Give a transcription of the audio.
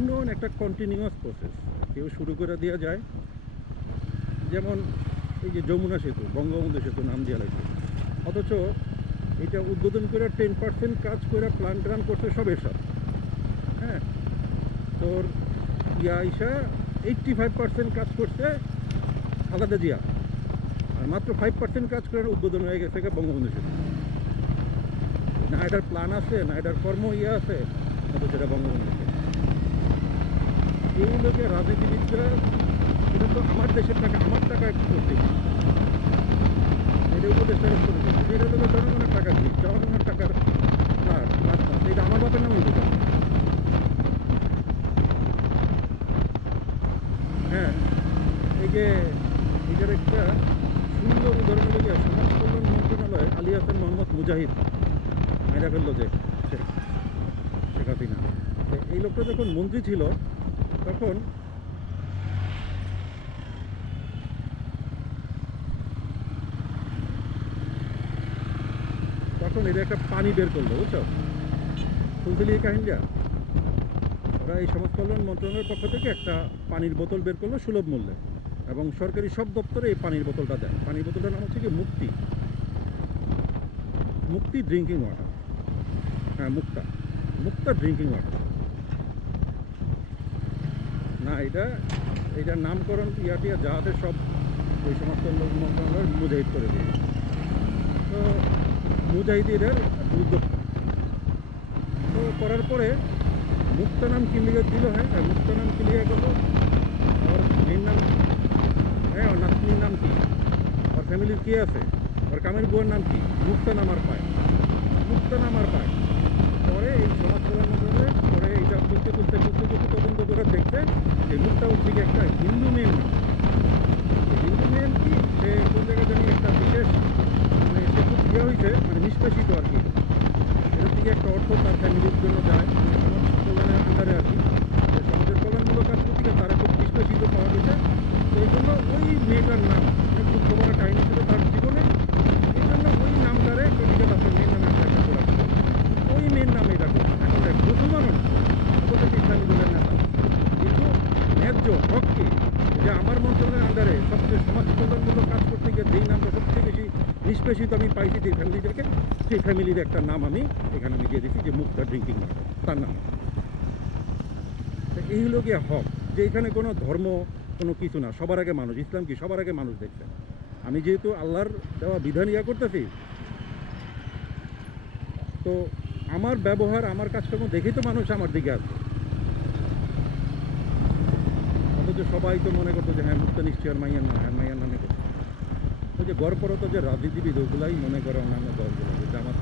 উন্নয়ন একটা continuous process, কেউ শুরু করে দেওয়া যায়। যেমন এই যে যমুনা সেতু, বঙ্গবন্ধু সেতু নাম দেওয়া লাগবে, অথচ এটা উদ্বোধন করে 10% কাজ করে প্ল্যান ট্রান করছে সবের সব। হ্যাঁ, তোর আইসা 85% কাজ করছে খালেদা জিয়া, আর মাত্র 5% কাজ করে উদ্বোধন হয়ে গেছে বঙ্গবন্ধু সেতু। না এটার প্ল্যান আছে, না এটার কর্ম আছে, অথচ এটা বঙ্গবন্ধু সেতু। এই লোকের রাজনীতিবিদরা, এটা তো আমার দেশের টাকা, আমার টাকা করতে, এটা উপদেষ্টা করে দিচ্ছে, এটা লোকের জনগণের টাকা দিই, জনগণের টাকার রাস্তা, এটা আমার বাপের নামে দিতে হবে। হ্যাঁ, এই যে এটার একটা সুন্দর উদাহরণ হলো গিয়ে সমাজ কল্যাণ মন্ত্রণালয় আলী হাসান মোহাম্মদ মুজাহিদ মেরা ফেললো যে শেখ হাসিনা। এই লোকটা যখন মন্ত্রী ছিল তখন এটা একটা পানি বের করলো, বুঝছো? শুনছিলি এই কাহিনীটা? ওরা এই সমাজ কল্যাণ মন্ত্রণালয়ের পক্ষ থেকে একটা পানির বোতল বের করলো সুলভ মূল্যে, এবং সরকারি সব দপ্তরে এই পানির বোতলটা দেয়। পানির বোতলটার নাম হচ্ছে কি মুক্তি, মুক্তি ড্রিঙ্কিং ওয়াটার। হ্যাঁ, মুক্তা ড্রিঙ্কিং ওয়াটার। না, এটার নামকরণ টিয়া যাহাতে সব ওই সমস্ত লোক মন্ত্রণালয় মুজাহিদ করে দিয়ে, তো মুজাহিদের উদ্যোগ তো করার পরে মুক্তা নাম কিনলিগে দিল। হ্যাঁ, মুক্তা নাম কিনলিগে করলো। ওর মেয়ের নাম, হ্যাঁ, ওর নাতনির নাম কি, ওর ফ্যামিলির কে আছে, ওর কামের বউয়ের নাম কি, মুক্তা নাম আর পায়, মুক্তা নাম আর পায়। পরে এই সমাজ কল্যাণ মন্ত্রণালয় পরে এইটা তুলতে তদন্ত করে দেখতে যে মুক্তা হচ্ছে কি একটা হিন্দু মেয়ের নাম। হিন্দু মেয়ের কি, সে কোন জায়গায় জানি একটা বিশেষ, মানে সে খুব ইয়ে হয়েছে, মানে নিষ্পেষিত আর কি, এটার থেকে একটা অর্থ তার ফ্যামিলির জন্য যায় সমাজ কল্যাণের আন্ডারে আর কি, সমাজের কল্যাণমূলক কাজ করতে গিয়ে তারা খুব নিষ্পেষিত পাওয়া গেছে। তো এই জন্য ওই মেয়েটার নাম অনেক দুঃখ বড় কাহিনী ছিল তার জীবনে, এই জন্য ওই নামটারে কবিতা দাসের মেয়ের নামে একটা করা ছিল, ওই মেয়ের নামে এটা করছে। এখন এক মুসলমানও না, অবশ্যই ইসলামী দলের নেতা, কিন্তু ন্যায্য হককে, যে আমার মন্ত্রণালয়ের আন্ডারে সবচেয়ে সমাজ কল্যাণমূলক কাজ করতে গিয়ে যেই নামটা সবচেয়ে বেশি নিষ্পেষিত আমি পাইছি যে ফ্যামিলিদেরকে, সেই ফ্যামিলির একটা নাম আমি এখানে আমি দিয়ে দিচ্ছি যে মুক্তা ড্রিঙ্কিং ওয়াটার, তার নাম। এই হলো গিয়ে হক, যে এখানে কোনো ধর্ম কোনো কিছু না, সবার আগে মানুষ। ইসলাম কি সবার আগে মানুষ দেখছে। আমি যেহেতু আল্লাহর দেওয়া বিধান ইয়া করতেছি, তো আমার ব্যবহার, আমার কাজকর্ম দেখেই তো মানুষ আমার দিকে আসবে। অথচ সবাই তো মনে করতো যে হ্যাঁ মুক্তা নিশ্চয় আর মাইয়ার নাম, হ্যাঁ মাইয়ার নামে করছে। ওই যে গড়পরত যে রাজনীতিবিদ, ওগুলাই মনে করে অন্যান্য দলগুলো, যে জামাত